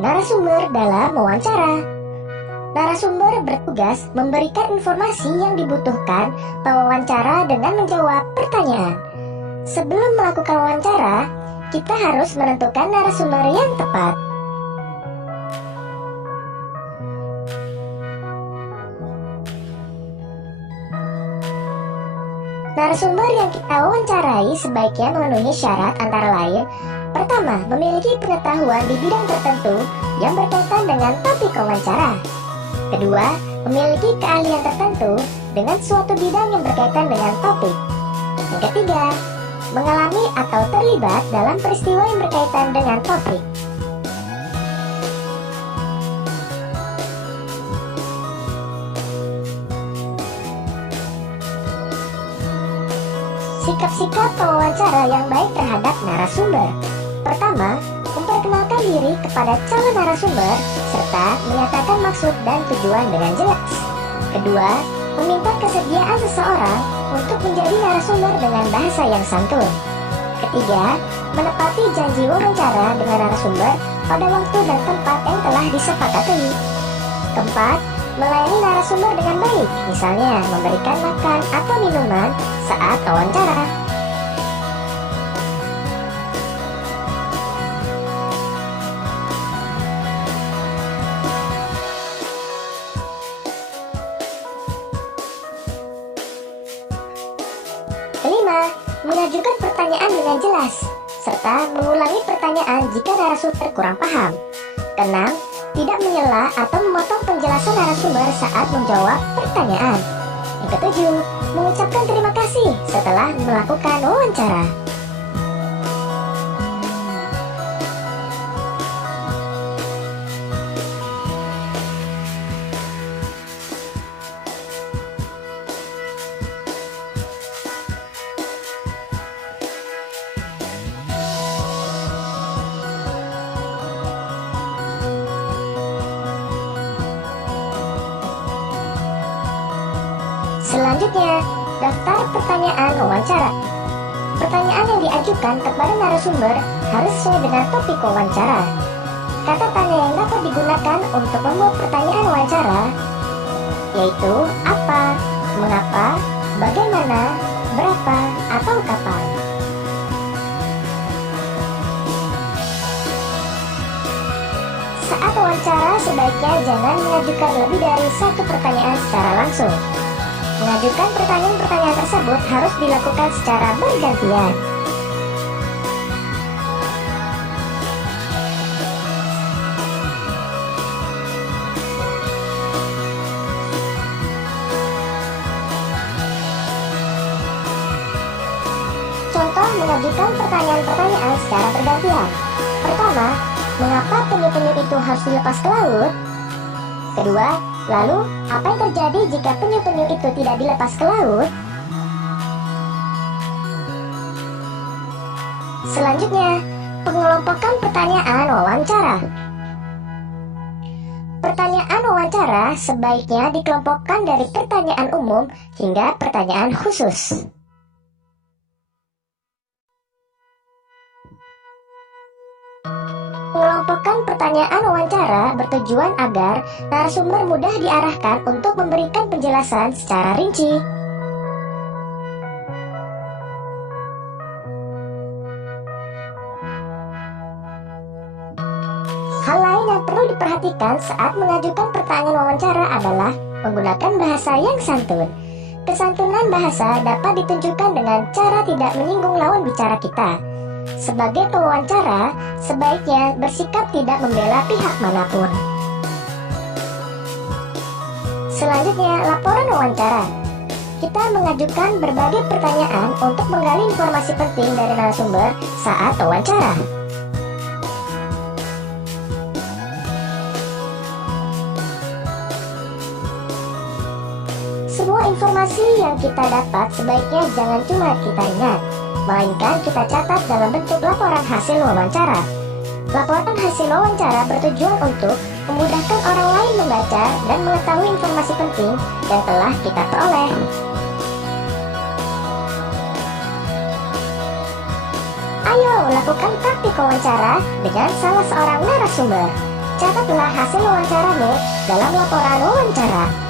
Narasumber dalam wawancara. Narasumber bertugas memberikan informasi yang dibutuhkan pewawancara dengan menjawab pertanyaan. Sebelum melakukan wawancara, kita harus menentukan narasumber yang tepat. Narasumber yang kita wawancarai sebaiknya memenuhi syarat antara lain: pertama, memiliki pengetahuan di bidang tertentu yang berkaitan dengan topik wawancara. Kedua, memiliki keahlian tertentu dengan suatu bidang yang berkaitan dengan topik. Yang ketiga, mengalami atau terlibat dalam peristiwa yang berkaitan dengan topik. Sikap-sikap pewawancara yang baik terhadap narasumber. Pertama, memperkenalkan diri kepada calon narasumber serta menyatakan maksud dan tujuan dengan jelas. Kedua, meminta kesediaan seseorang untuk menjadi narasumber dengan bahasa yang santun. Ketiga, menepati janji wawancara dengan narasumber pada waktu dan tempat yang telah disepakati. Keempat, melayani narasumber dengan baik, misalnya memberikan makan atau minuman saat wawancara. Kelima, mengajukan pertanyaan dengan jelas, serta mengulangi pertanyaan jika narasumber kurang paham. Keenam, tidak menyela atau memotong penjelasan narasumber saat menjawab pertanyaan. Yang ketujuh, mengucapkan terima kasih setelah melakukan wawancara. Selanjutnya, daftar pertanyaan wawancara. Pertanyaan yang diajukan kepada narasumber harus sesuai dengan topik wawancara. Kata tanya yang dapat digunakan untuk membuat pertanyaan wawancara yaitu apa, mengapa, bagaimana, berapa, atau kapan. Saat wawancara, sebaiknya jangan mengajukan lebih dari satu pertanyaan secara langsung. Mengajukan pertanyaan-pertanyaan tersebut harus dilakukan secara bergantian. Contoh mengajukan pertanyaan-pertanyaan secara bergantian. Pertama, mengapa penyu-penyu itu harus dilepas ke laut? Kedua, lalu apa yang terjadi jika penyu-penyu itu tidak dilepas ke laut? Selanjutnya, pengelompokan pertanyaan wawancara. Pertanyaan wawancara sebaiknya dikelompokkan dari pertanyaan umum hingga pertanyaan khusus. Mengelompokkan pertanyaan wawancara bertujuan agar narasumber mudah diarahkan untuk memberikan penjelasan secara rinci. Hal lain yang perlu diperhatikan saat mengajukan pertanyaan wawancara adalah menggunakan bahasa yang santun. Kesantunan bahasa dapat ditunjukkan dengan cara tidak menyinggung lawan bicara kita. Sebagai pewawancara, sebaiknya bersikap tidak membela pihak manapun. Selanjutnya, laporan wawancara. Kita mengajukan berbagai pertanyaan untuk menggali informasi penting dari narasumber saat wawancara. Semua informasi yang kita dapat sebaiknya jangan cuma kita ingat, melainkan kita catat dalam bentuk laporan hasil wawancara. Laporan hasil wawancara bertujuan untuk memudahkan orang lain membaca dan mengetahui informasi penting yang telah kita peroleh. Ayo lakukan praktik wawancara dengan salah seorang narasumber. Catatlah hasil wawancaramu dalam laporan wawancara.